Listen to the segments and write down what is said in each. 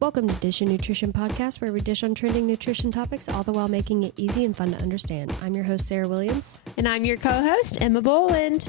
Welcome to Dish and Nutrition Podcast, where we dish on trending nutrition topics, all the while making it easy and fun to understand. I'm your host, Sarah Williams. And I'm your co-host, Emma Boland.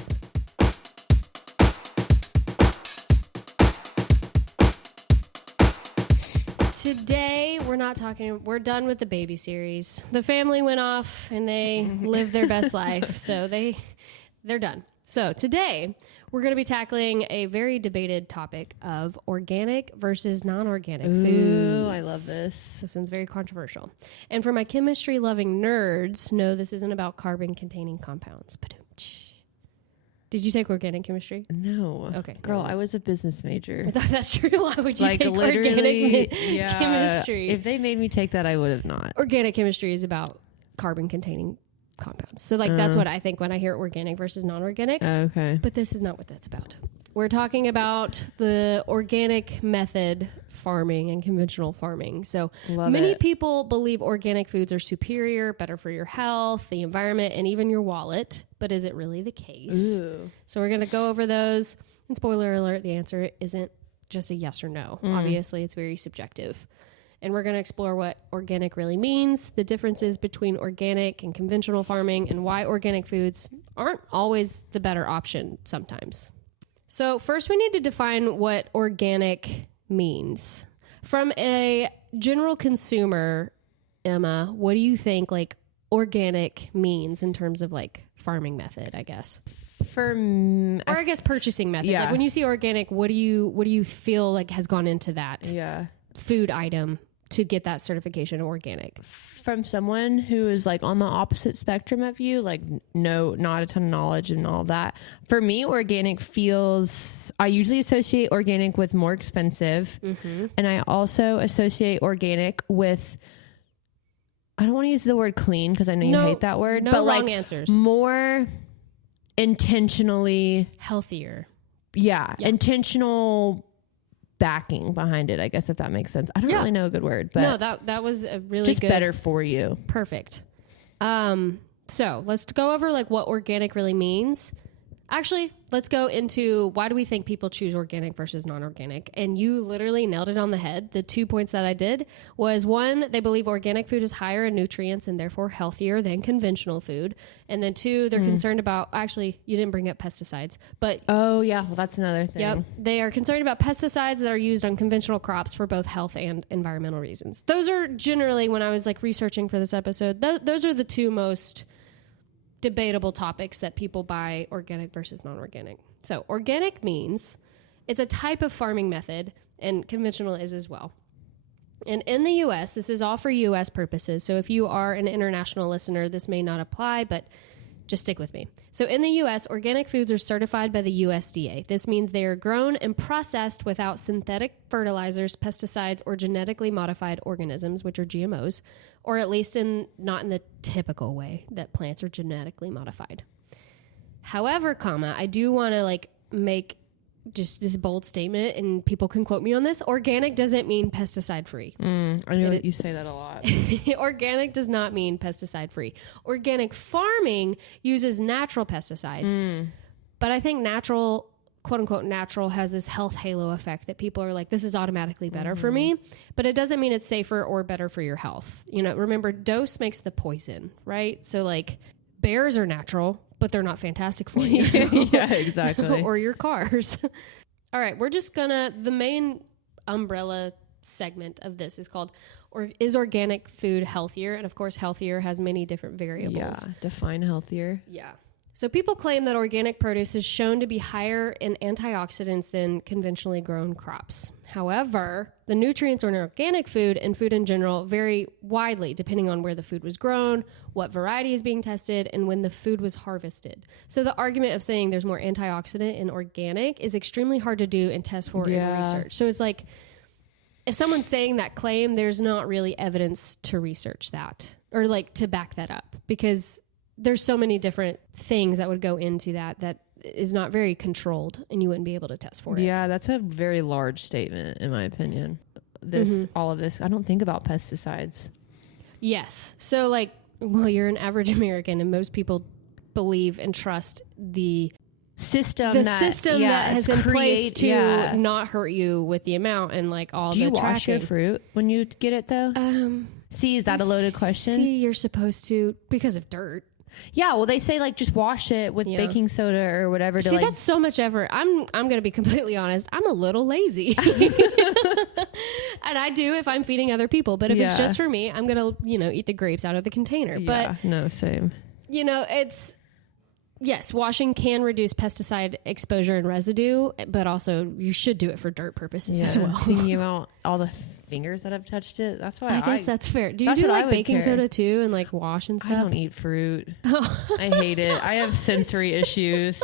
Today, we're done with the baby series. The family went off and they lived their best life, so they're done. So today, we're going to be tackling a very debated topic of organic versus non-organic foods. Ooh, I love this. This one's very controversial. And for my chemistry-loving nerds, no, this isn't about carbon-containing compounds. Did you take organic chemistry? No. Okay. Girl, I was a business major. I thought that's true. Why would you take literally, organic chemistry? If they made me take that, I would have not. Organic chemistry is about carbon-containing compounds. So that's what I think when I hear organic versus non-organic. Okay. But this is not what that's about. We're talking about the organic method farming and conventional farming. So many people believe organic foods are superior, better for your health, the environment, and even your wallet. But is it really the case? Ooh. So we're going to go over those. And spoiler alert, the answer isn't just a yes or no. Obviously, it's very subjective. And we're going to explore what organic really means, the differences between organic and conventional farming, and why organic foods aren't always the better option sometimes. So first, we need to define what organic means. From a general consumer, Emma, what do you think organic means in terms of farming method, I guess? I guess purchasing method. Yeah. When you see organic, what do you feel has gone into that food item to get that certification of organic? From someone who is on the opposite spectrum of you, not a ton of knowledge and all that. For me, organic I usually associate organic with more expensive. Mm-hmm. And I also associate organic with, I don't want to use the word clean because I know you hate that word. No but wrong answers. More intentionally healthier. Yeah. Intentional backing behind it, I guess, if that makes sense. I don't really know a good word, but no, that was a really just good, better for you. Perfect. So let's go over what organic really means. Actually, let's go into why do we think people choose organic versus non-organic? And you literally nailed it on the head. The 2 points that I did was, one, they believe organic food is higher in nutrients and therefore healthier than conventional food. And then two, they're concerned about, actually, you didn't bring up pesticides, but... Oh, yeah. Well, that's another thing. Yep. They are concerned about pesticides that are used on conventional crops for both health and environmental reasons. Those are generally, when I was researching for this episode, those are the two most debatable topics that people buy organic versus non-organic. So organic means it's a type of farming method, and conventional is as well. And in the U.S., this is all for U.S. purposes. So if you are an international listener, this may not apply, but just stick with me. So in the U.S., organic foods are certified by the USDA. This means they are grown and processed without synthetic fertilizers, pesticides, or genetically modified organisms, which are GMOs, or at least not in the typical way that plants are genetically modified. However, I do want to make just this bold statement, and people can quote me on this. Organic doesn't mean pesticide free. I know you say that a lot. Organic does not mean pesticide free. Organic farming uses natural pesticides, but I think natural, quote unquote natural, has this health halo effect that people are this is automatically better for me, but it doesn't mean it's safer or better for your health. Remember, dose makes the poison, right? So bears are natural, but they're not fantastic for you. Yeah, exactly. Or your cars. All right, we're just the main umbrella segment of this is called, is organic food healthier? And of course, healthier has many different variables. Yeah, define healthier. Yeah. So people claim that organic produce is shown to be higher in antioxidants than conventionally grown crops. However, the nutrients in organic food and food in general vary widely depending on where the food was grown, what variety is being tested, and when the food was harvested. So the argument of saying there's more antioxidant in organic is extremely hard to do and test for in research. So it's if someone's saying that claim, there's not really evidence to research that or to back that up, because there's so many different things that would go into that is not very controlled, and you wouldn't be able to test for it. Yeah, that's a very large statement, in my opinion. All of this, I don't think about pesticides. Yes. So you're an average American, and most people believe and trust the system the that, system that has in place to yeah. not hurt you with the amount and like all Do the you wash tracking. your fruit when you get it though? See, is that a loaded question? See, you're supposed to because of dirt. Yeah, well, they say like just wash it with baking soda or whatever. To See, like, that's so much effort. I'm gonna be completely honest. I'm a little lazy, and I do if I'm feeding other people. But if it's just for me, I'm gonna eat the grapes out of the container. yeah, But no, same. it's yes, washing can reduce pesticide exposure and residue, but also you should do it for dirt purposes as well. Thinking about all the fingers that have touched it, that's why I guess that's fair. Do you that's do what I like would baking care. soda too and like wash and stuff? I don't eat fruit. I hate it. I have sensory issues.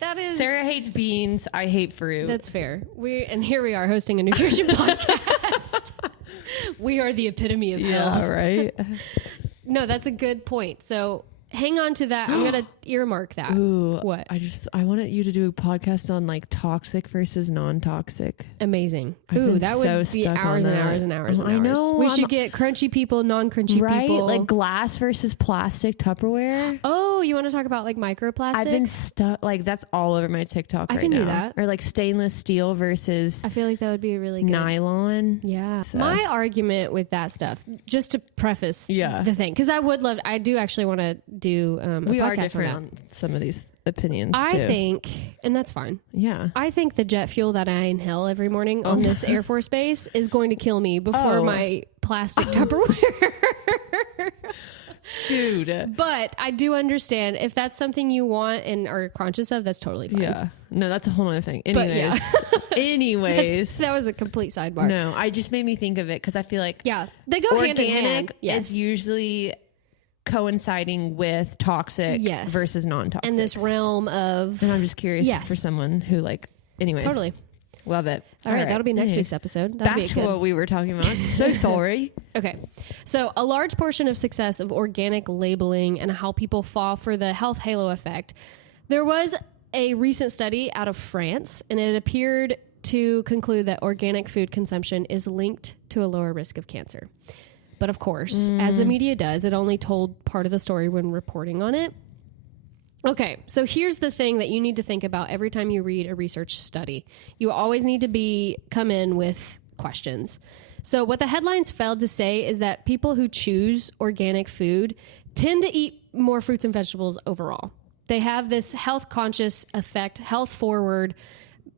That is Sarah hates beans. I hate fruit. That's fair. And here we are hosting a nutrition podcast. We are the epitome of health. yeah, right. No, that's a good point. So hang on to that. I'm gonna earmark that. Ooh, What? I wanted you to do a podcast on like toxic versus non-toxic. Amazing. I've Ooh, been that so would be stuck on hours and that. hours and hours and I hours. know, We I'm- should get crunchy people, non-crunchy Right? people. Like glass versus plastic Tupperware. oh, you want to talk about like microplastics? I've been stuck. Like that's all over my TikTok I right can now. do that. Or like stainless steel versus I feel like that would be a really good. nylon. Yeah. So- My argument with that stuff, just to preface Yeah. the thing, because I do actually want to do a We are podcast different on that. on some of these opinions. I too. think, and that's fine. Yeah. I think the jet fuel that I inhale every morning on this Air Force base is going to kill me before Oh. my plastic Tupperware. Dude. But I do understand if that's something you want and are conscious of, that's totally fine. Yeah. No, that's a whole other thing. But Anyways. yeah. Anyways. That was a complete sidebar. No, I just made me think of it because I feel like Yeah, they go hand in hand. organic Yes. is usually coinciding with toxic Yes. versus non-toxic. in this realm of And I'm just curious Yes. for someone who like, anyways. totally. Love it. All right, that'll be next Anyways. week's episode. That'll Back be to good. what we were talking about. So sorry. Okay. So, a large portion of success of organic labeling and how people fall for the health halo effect. There was a recent study out of France, and it appeared to conclude that organic food consumption is linked to a lower risk of cancer. But of course, as the media does, it only told part of the story when reporting on it. Okay, so here's the thing that you need to think about every time you read a research study. You always need to come in with questions. So what the headlines failed to say is that people who choose organic food tend to eat more fruits and vegetables overall. They have this health conscious effect, health forward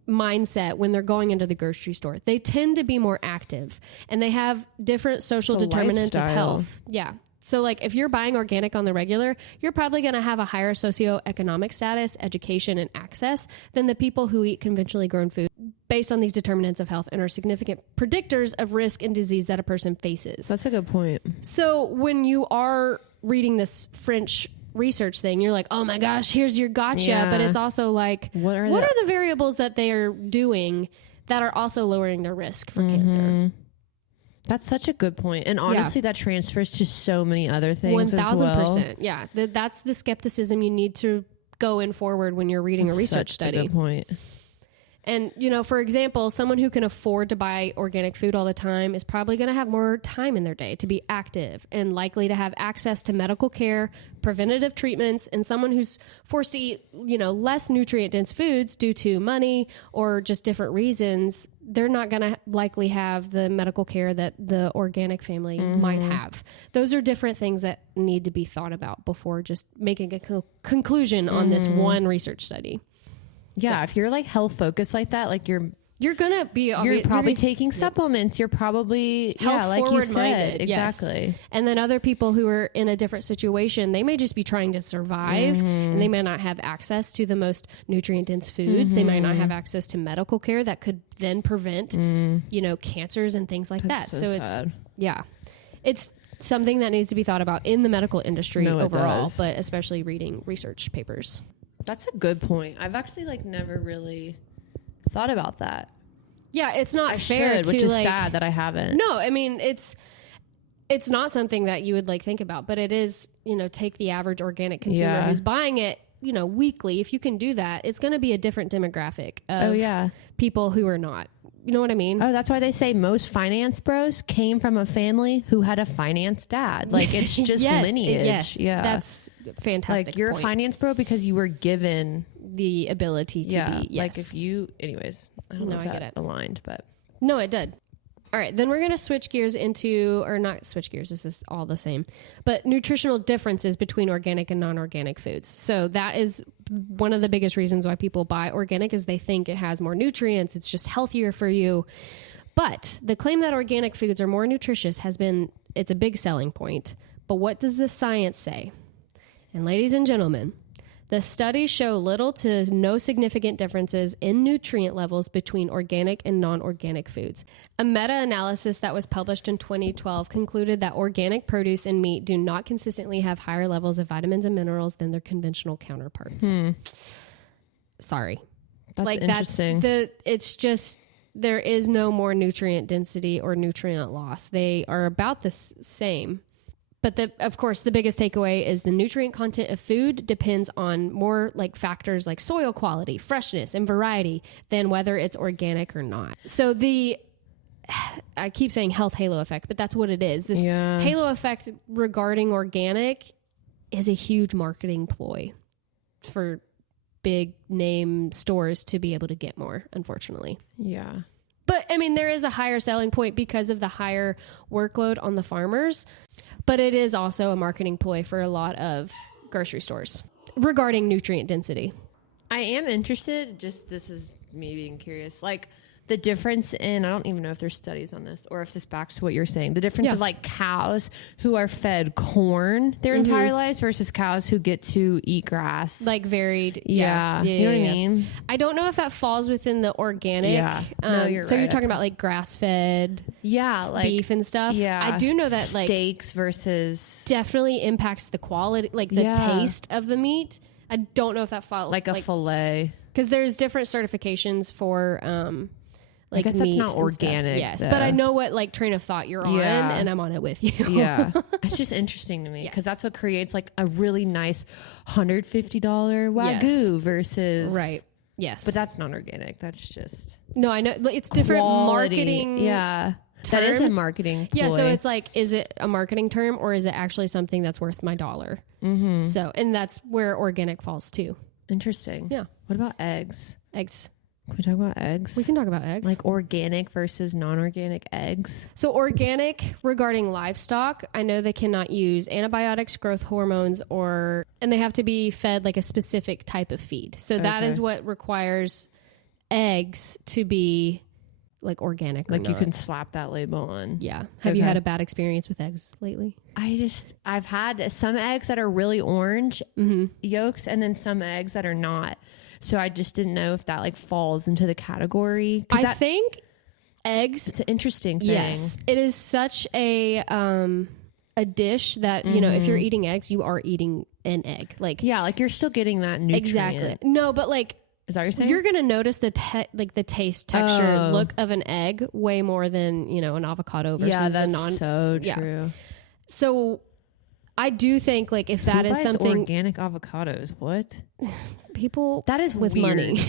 mindset when they're going into the grocery store. They tend to be more active and they have different social It's a determinants of lifestyle. health. Yeah. So like if you're buying organic on the regular, you're probably going to have a higher socioeconomic status, education, and access than the people who eat conventionally grown food based on these determinants of health and are significant predictors of risk and disease that a person faces. That's a good point. So when you are reading this French research thing, you're like, oh my gosh, here's your gotcha. Yeah. But it's also like, What are the variables that they are doing that are also lowering their risk for cancer? That's such a good point. And honestly, that transfers to so many other things as well. 1000%. Yeah. That's the skepticism you need to go in forward when you're reading a research Such study. a good point. And, for example, someone who can afford to buy organic food all the time is probably going to have more time in their day to be active and likely to have access to medical care, preventative treatments, and someone who's forced to eat, less nutrient dense foods due to money or just different reasons, they're not going to likely have the medical care that the organic family might have. Those are different things that need to be thought about before just making a conclusion on this one research study. Yeah, if you're like health focused like that, like you're Gonna be you're probably taking supplements. You're probably health like you forward said, minded. exactly. Yes. And then other people who are in a different situation, they may just be trying to survive and they may not have access to the most nutrient dense foods. They might not have access to medical care that could then prevent, cancers and things like That's that. so it's sad. it's something that needs to be thought about in the medical industry No, it overall, does. but especially reading research papers. That's a good point. I've actually like never really thought about that. Yeah, it's not I fair should, to which is like sad that I haven't. No, I mean it's not something that you would like think about, but it is, take the average organic consumer Yeah. who's buying it, weekly. If you can do that, it's going to be a different demographic of people who are not. You know what I mean? Oh, that's why they say most finance bros came from a family who had a finance dad. Like it's just Yes, lineage. yes, Yeah. that's fantastic. like you're point. a finance bro because you were given the ability to be. Yes. Like if you, anyways, I don't know if I get that it. aligned, but No, it did. All right, then we're going to switch gears into, or not switch gears, this is all the same, but nutritional differences between organic and non-organic foods. So that is one of the biggest reasons why people buy organic is they think it has more nutrients, it's just healthier for you. But the claim that organic foods are more nutritious it's a big selling point. But what does the science say? And ladies and gentlemen, the studies show little to no significant differences in nutrient levels between organic and non-organic foods. A meta-analysis that was published in 2012 concluded that organic produce and meat do not consistently have higher levels of vitamins and minerals than their conventional counterparts. Sorry. that's interesting. It's just, there is no more nutrient density or nutrient loss. They are about the same. But of course, the biggest takeaway is the nutrient content of food depends on more like factors like soil quality, freshness, and variety than whether it's organic or not. So I keep saying health halo effect, but that's what it is. This halo effect regarding organic is a huge marketing ploy for big name stores to be able to get more, unfortunately. Yeah. But I mean, there is a higher selling point because of the higher workload on the farmers. But it is also a marketing ploy for a lot of grocery stores regarding nutrient density. I am interested, this is me being curious, like the difference in, I don't even know if there's studies on this or if this backs to what you're saying, the difference of like cows who are fed corn their entire lives versus cows who get to eat grass. Like varied. Yeah. You know what I mean? I don't know if that falls within the organic. Yeah. No, you're so right. you're talking about like grass fed like beef and stuff. Yeah. I do know that like steaks versus definitely impacts the quality, like the taste of the meat. I don't know if that falls like a fillet. Because there's different certifications for like I guess that's not organic. Yes, but I know what like train of thought you're on, and I'm on it with you. Yeah, it's just interesting to me because that's what creates like a really nice $150 Wagyu versus right. Yes, but that's not organic. That's just no. I know it's different marketing. Yeah, terms. That is a marketing ploy. Yeah, so it's like, is it a marketing term or is it actually something that's worth my dollar? Mm-hmm. So, and that's where organic falls too. Interesting. Yeah. What about eggs? Eggs. Can we talk about eggs? We can talk about eggs. Like organic versus non-organic eggs. So organic regarding livestock, I know they cannot use antibiotics, growth hormones, and they have to be fed like a specific type of feed. So that is what requires eggs to be like organic or like not. You can slap that label on. Yeah. Have you had a bad experience with eggs lately? I've had some eggs that are really orange yolks and then some eggs that are not. So I just didn't know if that like falls into the category. I think eggs. It's an interesting thing. Yes, it is such a dish that you know if you're eating eggs, you are eating an egg. Like like you're still getting that nutrient. Exactly. No, but like is that what you're saying? You're gonna notice the taste, texture, look of an egg way more than an avocado versus a non. So true. Yeah. So I do think like if that is something organic avocados, what? People that is with weird. money.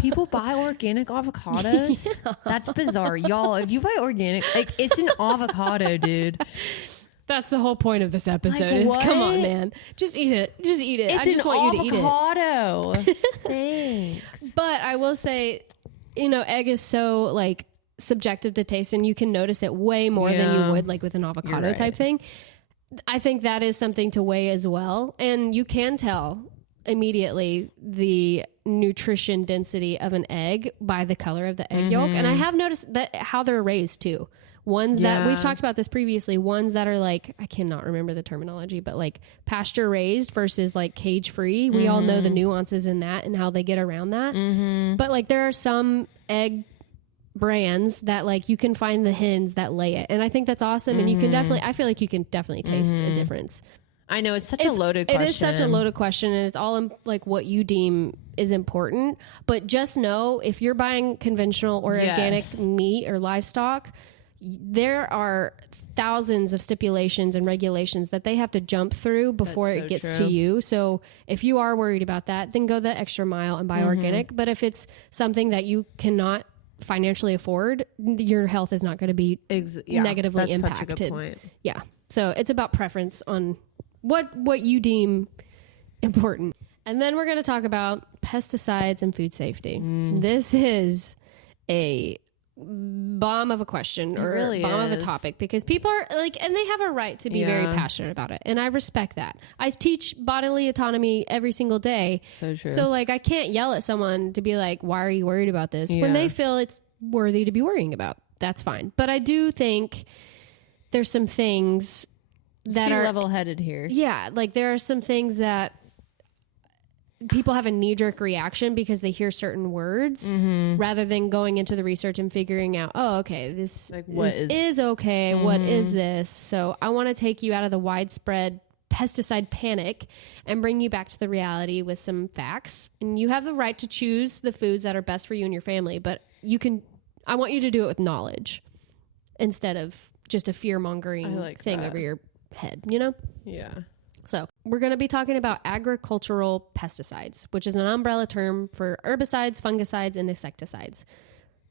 People buy organic avocados. Yeah. That's bizarre, y'all. If you buy organic, like it's an avocado, dude. That's the whole point of this episode. Like, come on, man, just eat it. Just eat it. It's I just want you to eat it. Avocado. Thanks. But I will say, egg is so like subjective to taste, and you can notice it way more than you would like with an avocado type thing. I think that is something to weigh as well, and you can tell immediately the nutrition density of an egg by the color of the egg yolk. And I have noticed that how they're raised too. Ones that we've talked about this previously, ones that are like, I cannot remember the terminology, but like pasture raised versus like cage free. We all know the nuances in that and how they get around that. But like there are some egg brands that like you can find the hens that lay it. And I think that's awesome. And you can I feel like you can definitely taste a difference. I know it's a loaded question. It is such a loaded question, and it's all in, like what you deem is important. But just know if you're buying conventional or organic meat or livestock, there are thousands of stipulations and regulations that they have to jump through before it gets to you. So if you are worried about that, then go the extra mile and buy organic. But if it's something that you cannot financially afford, your health is not going to be negatively impacted. Such a good point. Yeah. So it's about preference on what you deem important. And then we're going to talk about pesticides and food safety. This is a bomb of a question, or really bomb of a is. topic, because people are like, and they have a right to be very passionate about it. And I respect that. I teach bodily autonomy every single day. So true. So like, I can't yell at someone to be like, why are you worried about this? When Yeah. they feel it's worthy to be worrying about. That's fine. But I do think there's some things that Be are level-headed here. yeah, like there are some things that people have a knee-jerk reaction because they hear certain words rather than going into the research and figuring out, oh, okay, this, Like, what this is okay. What is this? So I want to take you out of the widespread pesticide panic and bring you back to the reality with some facts. And you have the right to choose the foods that are best for you and your family, but I want you to do it with knowledge instead of just a fear-mongering like thing that. over your head, you know? Yeah. So we're going to be talking about agricultural pesticides, which is an umbrella term for herbicides, fungicides, and insecticides.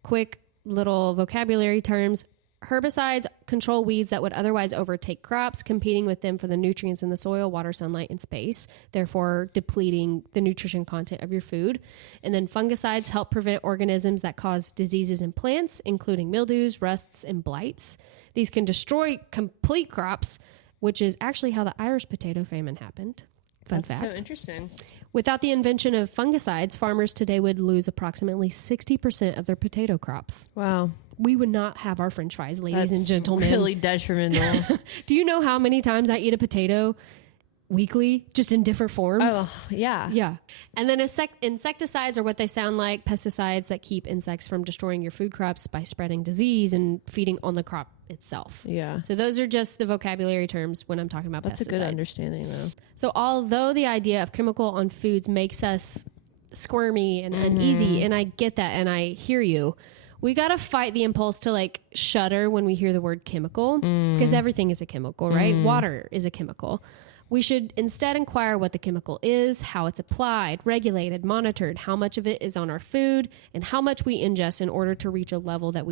Quick little vocabulary terms. Herbicides control weeds that would otherwise overtake crops, competing with them for the nutrients in the soil, water, sunlight, and space, therefore depleting the nutrition content of your food. And then fungicides help prevent organisms that cause diseases in plants, including mildews, rusts, and blights. These can destroy complete crops, which is actually how the Irish potato famine happened. Fun That's fact. so interesting. Without the invention of fungicides, farmers today would lose approximately 60% of their potato crops. Wow. We would not have our French fries, ladies and That's gentlemen. really detrimental. Do you know how many times I eat a potato weekly, just in different forms? Oh, yeah. Yeah. And then insecticides are what they sound like, pesticides that keep insects from destroying your food crops by spreading disease and feeding on the crop itself. Yeah. So those are just the vocabulary terms when I'm talking about That's pesticides. a good understanding, though. So although the idea of chemical on foods makes us squirmy and uneasy, and I get that and I hear you, we got to fight the impulse to like shudder when we hear the word chemical, because everything is a chemical, right? Water is a chemical. We should instead inquire what the chemical is, how it's applied, regulated, monitored, how much of it is on our food, and how much we ingest in order to reach a level that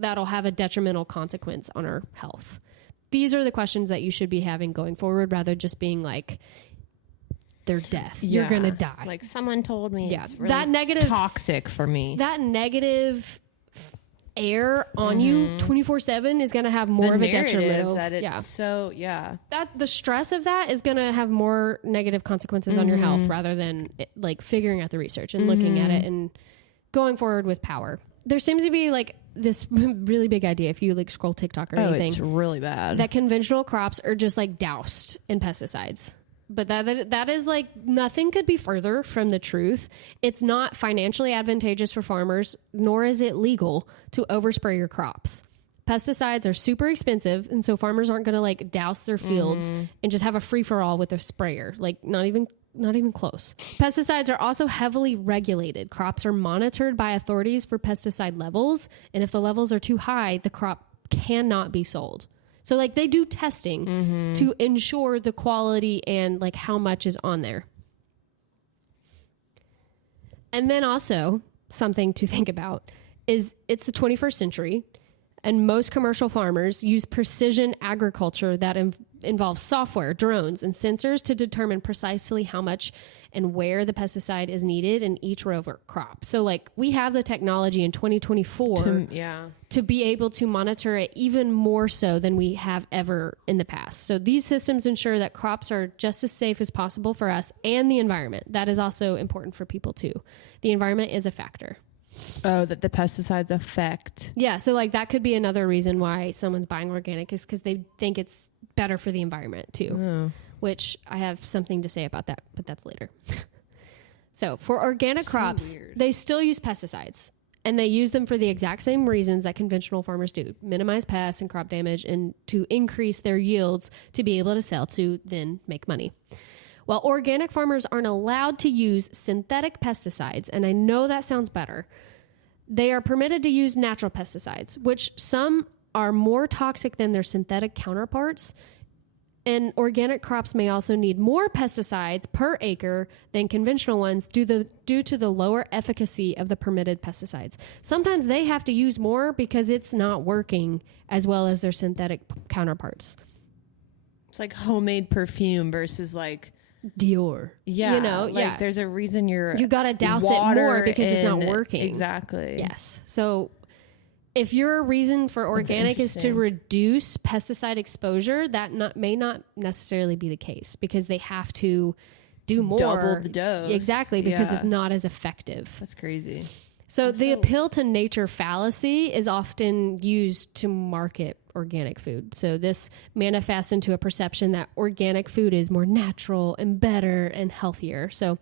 that'll have a detrimental consequence on our health. These are the questions that you should be having going forward, rather just being like, their death. You're Yeah. gonna die. Like someone told me Yeah. it's really That negative- toxic for me. That negative air on you 24/7 is going to have more of a detrimental. that it's yeah. so, yeah. That the stress of that is going to have more negative consequences on your health, rather than like figuring out the research and looking at it and going forward with power. There seems to be like this really big idea, if you like scroll TikTok or anything, it's really bad. that conventional crops are just like doused in pesticides. But that is like, nothing could be further from the truth. It's not financially advantageous for farmers, nor is it legal to overspray your crops. Pesticides are super expensive, and so farmers aren't going to like douse their fields and just have a free for all with a sprayer. Like not even close. Pesticides are also heavily regulated. Crops are monitored by authorities for pesticide levels, and if the levels are too high, the crop cannot be sold. So like they do testing to ensure the quality and like how much is on there. And then also something to think about is it's the 21st century, and most commercial farmers use precision agriculture that involves software, drones, and sensors to determine precisely how much and where the pesticide is needed in each row of crop. So like we have the technology in 2024 to be able to monitor it even more so than we have ever in the past. So these systems ensure that crops are just as safe as possible for us and the environment. That is also important for people too. The environment is a factor. Oh, that the pesticides affect. Yeah, so like that could be another reason why someone's buying organic, is because they think it's better for the environment too, which I have something to say about that, but that's later. So for organic crops, they still use pesticides, and they use them for the exact same reasons that conventional farmers do: minimize pests and crop damage, and to increase their yields to be able to sell to then make money. While organic farmers aren't allowed to use synthetic pesticides, and I know that sounds better, they are permitted to use natural pesticides, which some are more toxic than their synthetic counterparts. And organic crops may also need more pesticides per acre than conventional ones due to the lower efficacy of the permitted pesticides. Sometimes they have to use more because it's not working as well as their synthetic counterparts. It's like homemade perfume versus like Dior. Yeah. You know, like there's a reason you got to douse it water more because it's not in- working. Exactly. Yes. So if your reason for organic is to interesting. reduce pesticide exposure, that may not necessarily be the case because they have to do more. Double the dose. Exactly, because Yeah. it's not as effective. That's crazy. So the Also- appeal to nature fallacy is often used to market organic food. So this manifests into a perception that organic food is more natural and better and healthier. So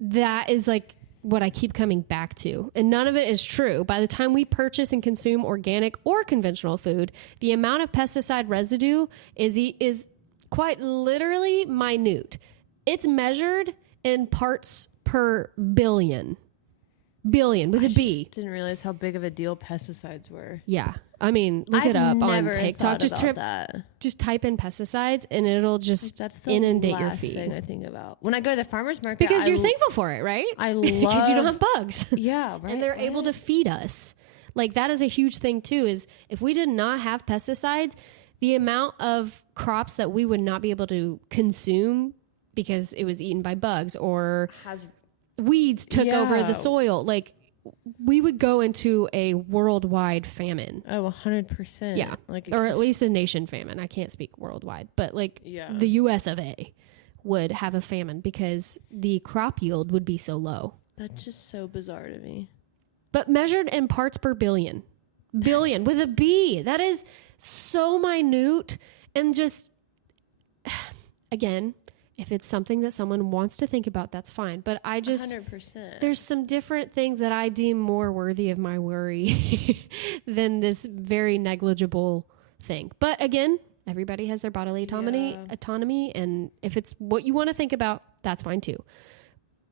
that is like what I keep coming back to. And none of it is true. By the time we purchase and consume organic or conventional food, the amount of pesticide residue is quite literally minute. It's measured in parts per billion. Billion with a B. Didn't realize how big of a deal pesticides were. Yeah. I mean, look it up on TikTok. Just type in pesticides and it'll just That's the inundate your last feed. thing I think about when I go to the farmer's market. Because you're thankful for it, right? I Because you don't love- have bugs. Yeah, right. And they're able to feed us. Like that is a huge thing too, is if we did not have pesticides, the amount of crops that we would not be able to consume because it was eaten by bugs or weeds took over Yeah. the soil, like we would go into a worldwide famine. Oh, 100%. Yeah. Like, Or at least a nation famine. I can't speak worldwide, but like Yeah. the US of A would have a famine because the crop yield would be so low. that's just so bizarre to me. But measured in parts per billion. Billion with a B. That is so minute and just again, if it's something that someone wants to think about, that's fine. But I just 100%. there's some different things that I deem more worthy of my worry than this very negligible thing. But again, everybody has their bodily autonomy, and if it's what you want to think about, that's fine too.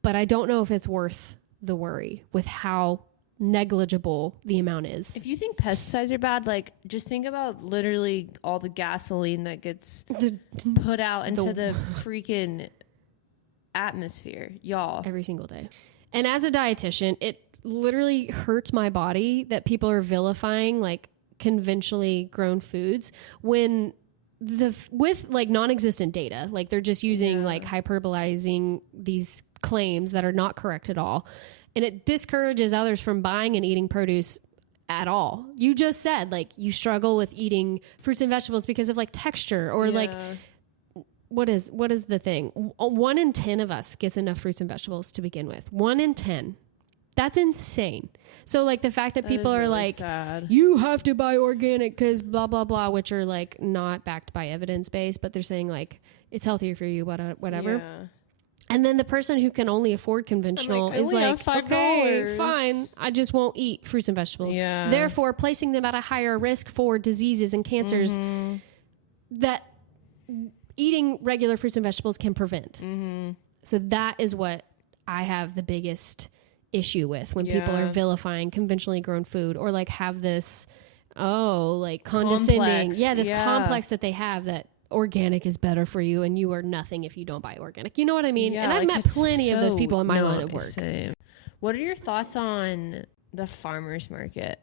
But I don't know if it's worth the worry with how negligible the amount is. If you think pesticides are bad, like just think about literally all the gasoline that gets put out into the freaking atmosphere, y'all. Every single day. And as a dietitian, it literally hurts my body that people are vilifying like conventionally grown foods when with like non-existent data, like they're just using like hyperbolizing these claims that are not correct at all. And it discourages others from buying and eating produce at all. You just said like you struggle with eating fruits and vegetables because of like texture or like what is the thing? 1 in 10 of us gets enough fruits and vegetables to begin with. 1 in 10. That's insane. So like the fact that people are really like, sad. you have to buy organic because blah, blah, blah, which are like not backed by evidence base, but they're saying like it's healthier for you, whatever. Yeah. And then the person who can only afford conventional is like, okay, fine, I just won't eat fruits and vegetables. Yeah. Therefore, placing them at a higher risk for diseases and cancers that eating regular fruits and vegetables can prevent. So that is what I have the biggest issue with when people are vilifying conventionally grown food or like have this, like condescending. Complex. Complex that they have that organic is better for you and you are nothing if you don't buy organic. You know what I mean? And I've met plenty of those people in my line of work. Same. What are your thoughts on the farmer's market?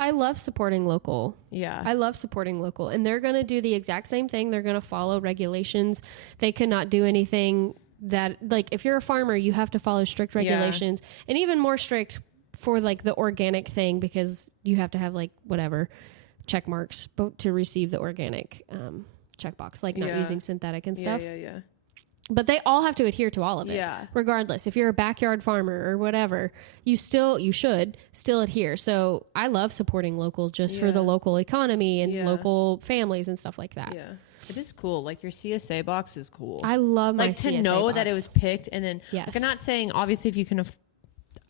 I love supporting local. Yeah. I love supporting local. And they're going to do the exact same thing. They're going to follow regulations. They cannot do anything that, like, if you're a farmer, you have to follow strict regulations and even more strict for, like, the organic thing because you have to have, like, whatever check marks to receive the organic checkbox, like not using synthetic and stuff. Yeah. But they all have to adhere to all of it. Yeah. Regardless, if you're a backyard farmer or whatever, you should still adhere. So I love supporting local just for the local economy and local families and stuff like that. Yeah. It is cool. Like your CSA box is cool. I love my like CSA to know box. that it was picked and then Yes. like I'm not saying obviously if you can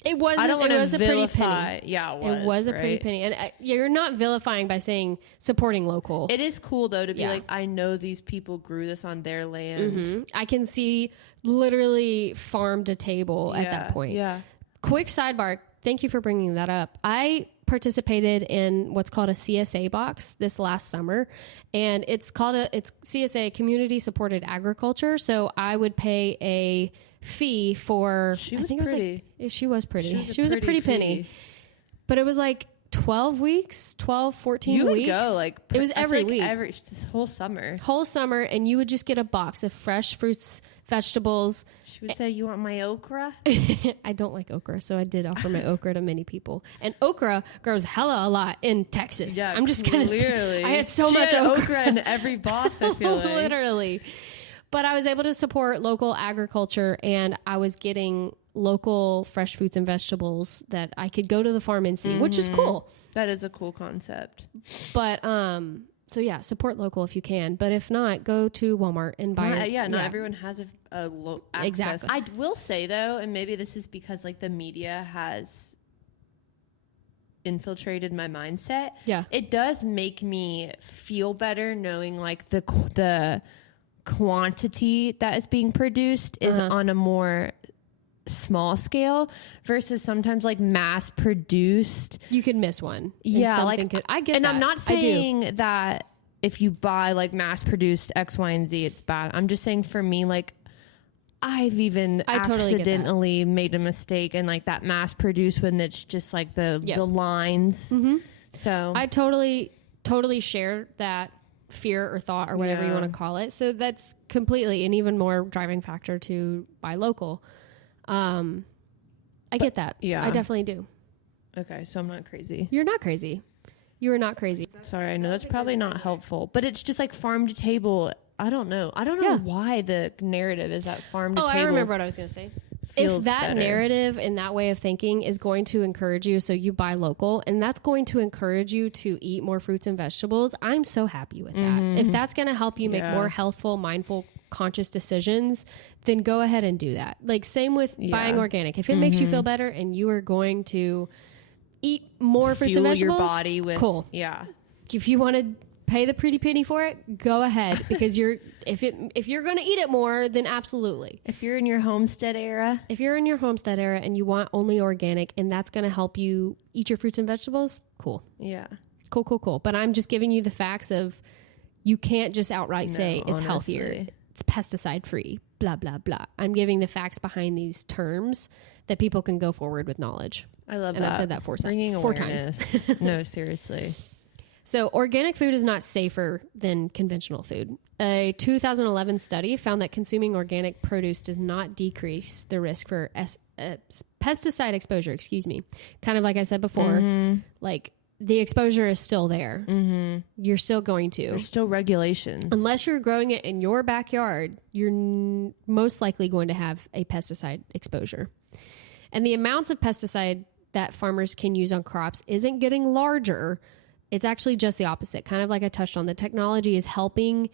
It was. I don't It want was to a pretty vilify. penny. Yeah, It was a pretty right? penny, and you're not vilifying by saying supporting local. It is cool though to be Yeah. like, I know these people grew this on their land. Mhm. I can see literally farm to table at that point. Yeah. Quick sidebar. Thank you for bringing that up. I participated in what's called a CSA box this last summer, and it's CSA, Community Supported Agriculture. So I would pay a fee for. She was I think pretty. It was like she was pretty. She was a pretty pretty penny. fee. But it was like 12 weeks, 12, 14 You would weeks. go like it was I feel every like week. this whole summer. Whole summer, and you would just get a box of fresh fruits, vegetables. She would say, "You want my okra?" I don't like okra, so I did offer my okra to many people. And okra grows hella a lot in Texas. Yeah, I'm just gonna say, clearly. I had so She much had okra. in every box. I feel like. Literally. But I was able to support local agriculture, and I was getting local fresh fruits and vegetables that I could go to the farm and see, which is cool. That is a cool concept. But so yeah, support local if you can. But if not, go to Walmart and buy it. Not everyone has a access. Exactly. I will say though, and maybe this is because like the media has infiltrated my mindset. Yeah. It does make me feel better knowing like the quantity that is being produced is on a more small scale versus sometimes like mass produced. You could miss one. Yeah, like I get and that. I'm not I do. saying that if you buy like mass produced X, Y, and Z, it's bad. I'm just saying for me, like I've even I totally get that. accidentally made a mistake and like that mass produced when it's just like the lines. Mm-hmm. So I totally share that fear or thought or whatever you Yeah. want to call it. So that's completely an even more driving factor to buy local. I get that. yeah. I definitely do. okay, so I'm not crazy. You're not crazy. You are not crazy. Sorry, I know that's probably not helpful, but it's just like farm to table. I don't know Yeah. why the narrative is that farm to Oh, table. I remember what I was going to say. feels If that better. narrative and that way of thinking is going to encourage you, so you buy local, and that's going to encourage you to eat more fruits and vegetables, I'm so happy with that. If that's going to help you make Yeah. more healthful, mindful, conscious decisions, then go ahead and do that. Like same with buying Yeah. organic. If it makes you feel better and you are going to eat more fruits Fuel and vegetables, your body with cool. Yeah. If you want to pay the pretty penny for it, go ahead, because if you're going to eat it more, then absolutely. If you're in your homestead era, If you're in your homestead era and you want only organic and that's going to help you eat your fruits and vegetables, cool. yeah. Cool. But I'm just giving you the facts of you can't just outright say it's healthier. honestly. It's pesticide free, blah, blah, blah. I'm giving the facts behind these terms that people can go forward with knowledge. I love And that. I've said that four Bringing times. awareness. No, seriously. So organic food is not safer than conventional food. A 2011 study found that consuming organic produce does not decrease the risk for pesticide exposure, Kind of like I said before, like the exposure is still there. You're still going to. There's still regulations. Unless you're growing it in your backyard, you're most likely going to have a pesticide exposure. And the amounts of pesticide that farmers can use on crops isn't getting larger. It's actually just the opposite. Kind of like I touched on, the technology is helping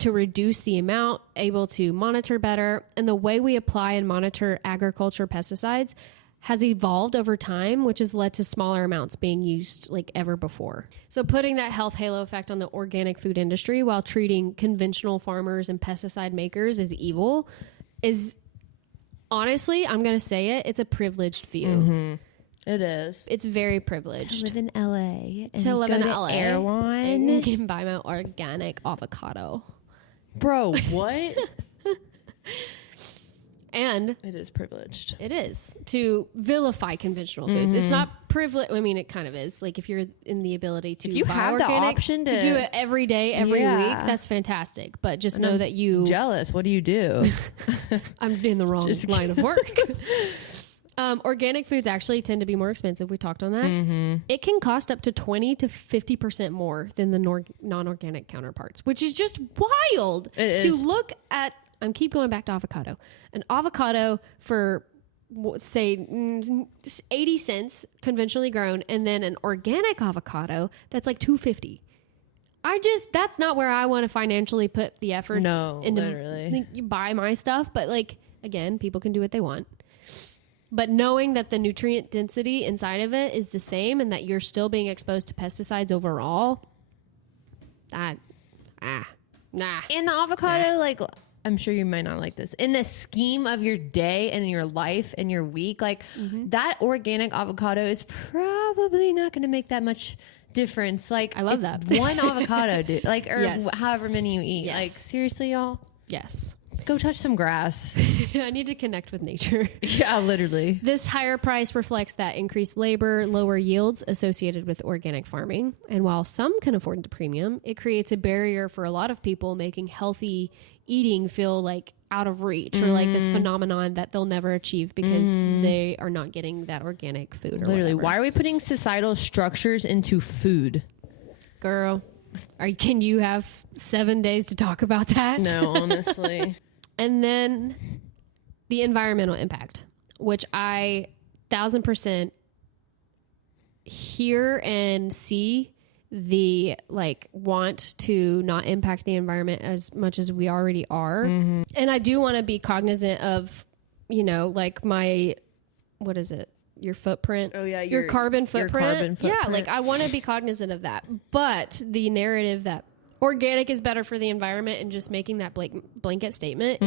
to reduce the amount, able to monitor better. And the way we apply and monitor agriculture pesticides has evolved over time, which has led to smaller amounts being used like ever before. So putting that health halo effect on the organic food industry while treating conventional farmers and pesticide makers as evil is, honestly, I'm going to say it, it's a privileged view. It is. It's very privileged. Live in LA. And To live in LA Airline. and can buy my organic avocado. Bro, what? And It is privileged. it is to vilify conventional foods. It's not privilege. I mean, it kind of is. Like if you're in the ability to you buy have the organic, option to do it every day, every Yeah. week, that's fantastic. But just know that you, Jealous. What do you do? I'm in the wrong Just line of work. Organic foods actually tend to be more expensive. We talked on that. It can cost up to 20 to 50% more than the non-organic counterparts, which is just wild It to is. look at. I keep going back to avocado. An avocado for say 80 cents conventionally grown, and then an organic avocado that's like $2.50. That's not where I want to financially put the efforts. No, into, literally. You buy my stuff, but like again, people can do what they want. But knowing that the nutrient density inside of it is the same and that you're still being exposed to pesticides overall, nah. In the avocado, like, I'm sure you might not like this. In the scheme of your day and your life and your week, like, that organic avocado is probably not going to make that much difference. Like, I love it's that. one avocado, dude. Like, or Yes. however many you eat. Yes. Like, seriously, y'all? Yes. Go touch some grass. I need to connect with nature. Yeah, literally. This higher price reflects that increased labor, lower yields associated with organic farming. And while some can afford the premium, it creates a barrier for a lot of people, making healthy eating feel like out of reach or like this phenomenon that they'll never achieve because they are not getting that organic food or Literally, whatever. why are we putting societal structures into food? Girl, can you have 7 days to talk about that? No, honestly. And then the environmental impact, which I 1000% hear and see the like want to not impact the environment as much as we already are. And I do want to be cognizant of, you know, like what is it? Your footprint. Oh, yeah, Your carbon footprint. carbon Yeah, footprint. like I want to be cognizant of that. But the narrative that organic is better for the environment and just making that blanket statement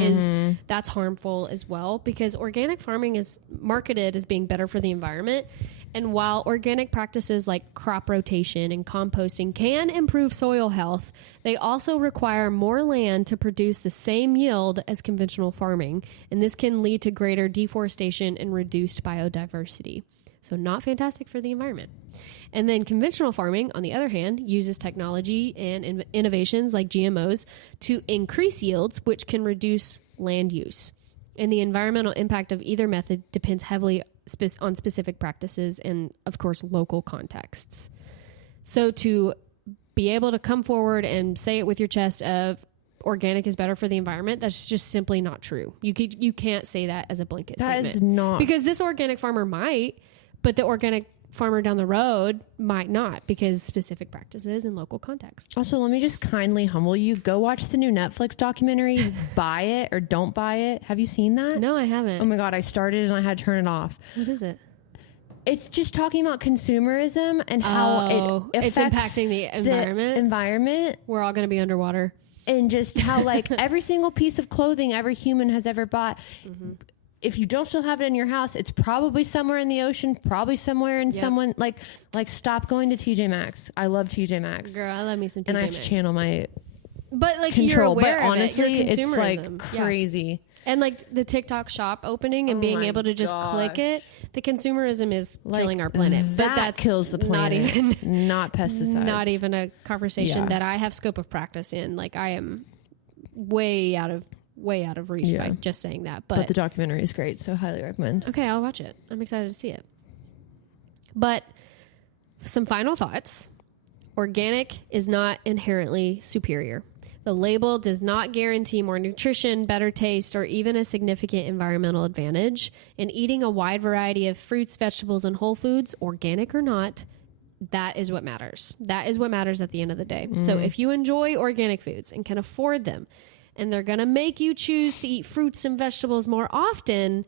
that's harmful as well, because organic farming is marketed as being better for the environment. And while organic practices like crop rotation and composting can improve soil health, they also require more land to produce the same yield as conventional farming. And this can lead to greater deforestation and reduced biodiversity. So not fantastic for the environment. And then conventional farming, on the other hand, uses technology and innovations like GMOs to increase yields, which can reduce land use. And the environmental impact of either method depends heavily on specific practices and, of course, local contexts. So to be able to come forward and say it with your chest of organic is better for the environment, that's just simply not true. You can't say that as a blanket statement. That is not. Because this organic farmer might, but the organic farmer down the road might not, because specific practices and local contexts. Also, let me just kindly humble you. Go watch the new Netflix documentary, Buy It or Don't Buy It. Have you seen that? No, I haven't. Oh my God, I started and I had to turn it off. What is it? It's just talking about consumerism and how it it's affects impacting the environment. environment. We're all going to be underwater. And just how like every single piece of clothing every human has ever bought, if you don't still have it in your house, it's probably somewhere in the ocean, probably somewhere in someone like stop going to TJ Maxx. I love TJ Maxx. Girl, I love me some TJ And I have Maxx. to channel my But like control. you're aware But honestly, of it. it's Your like consumerism. Yeah. crazy. And like the TikTok shop opening and Oh being my able to just click gosh. it, the consumerism is Like, killing our planet. But that that's kills the planet. Not even not pesticides. not even a conversation Yeah. that I have scope of practice in. Like I am way out of reach by just saying that. But the documentary is great, so highly recommend. Okay, I'll watch it. I'm excited to see it. But some final thoughts. Organic is not inherently superior. The label does not guarantee more nutrition, better taste, or even a significant environmental advantage. And eating a wide variety of fruits, vegetables, and whole foods, organic or not, that is what matters. That is what matters at the end of the day. So if you enjoy organic foods and can afford them, and they're going to make you choose to eat fruits and vegetables more often,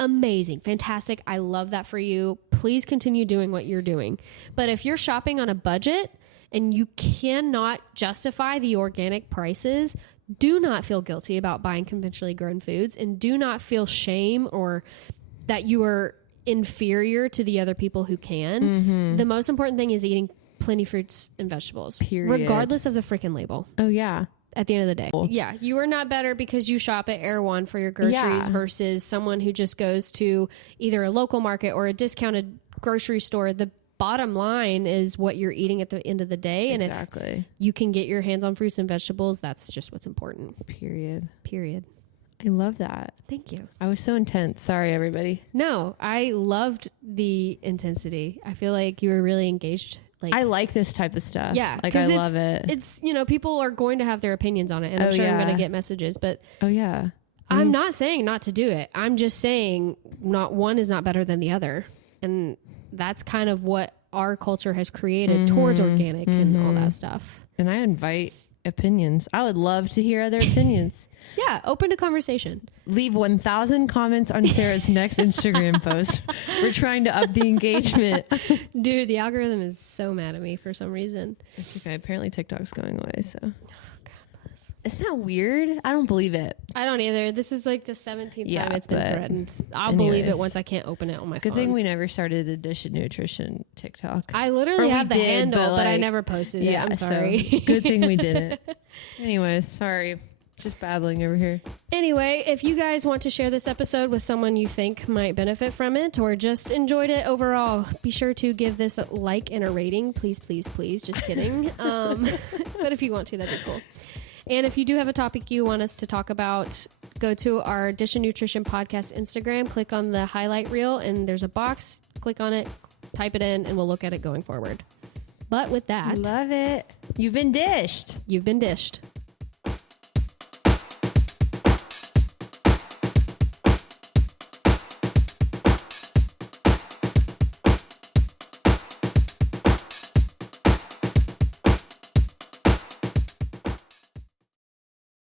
amazing, fantastic. I love that for you. Please continue doing what you're doing. But if you're shopping on a budget and you cannot justify the organic prices, do not feel guilty about buying conventionally grown foods, and do not feel shame or that you are inferior to the other people who can. The most important thing is eating plenty fruits and vegetables, Period. regardless of the freaking label. Oh yeah. At the end of the day. Yeah. You are not better because you shop at Erewhon for your groceries Yeah. versus someone who just goes to either a local market or a discounted grocery store. The bottom line is what you're eating at the end of the day. And Exactly. if you can get your hands on fruits and vegetables, that's just what's important. Period. Period. I love that. Thank you. I was so intense. Sorry, everybody. No, I loved the intensity. I feel like you were really engaged. I like this type of stuff. Yeah. Like 'cause I love it. It's, people are going to have their opinions on it, and I'm Oh, sure I'm yeah. going to get messages, but Oh yeah. I'm not saying not to do it. I'm just saying not one is not better than the other. And that's kind of what our culture has created towards organic and all that stuff. And I invite opinions. I would love to hear other opinions. Yeah, open to conversation. Leave 1,000 comments on Sarah's next Instagram post. We're trying to up the engagement. Dude, the algorithm is so mad at me for some reason. It's okay. Apparently TikTok's going away, so. God bless. Isn't that weird? I don't believe it. I don't either. This is like the 17th Yeah, time it's been but threatened. I'll believe it anyways. once I can't open it on my Good phone. thing we never started a Dish and Nutrition TikTok. I literally Or we have the did, handle, but, but I like, never posted it. I'm so sorry. good thing we didn't. Anyways, sorry. Just babbling over here. Anyway, if you guys want to share this episode with someone you think might benefit from it or just enjoyed it overall, be sure to give this a like and a rating. Please, please, please. Just kidding. But if you want to, that'd be cool. And if you do have a topic you want us to talk about, go to our Dish and Nutrition Podcast Instagram, click on the highlight reel, and there's a box. Click on it, type it in, and we'll look at it going forward. But with that, Love it. You've been dished. you've been dished.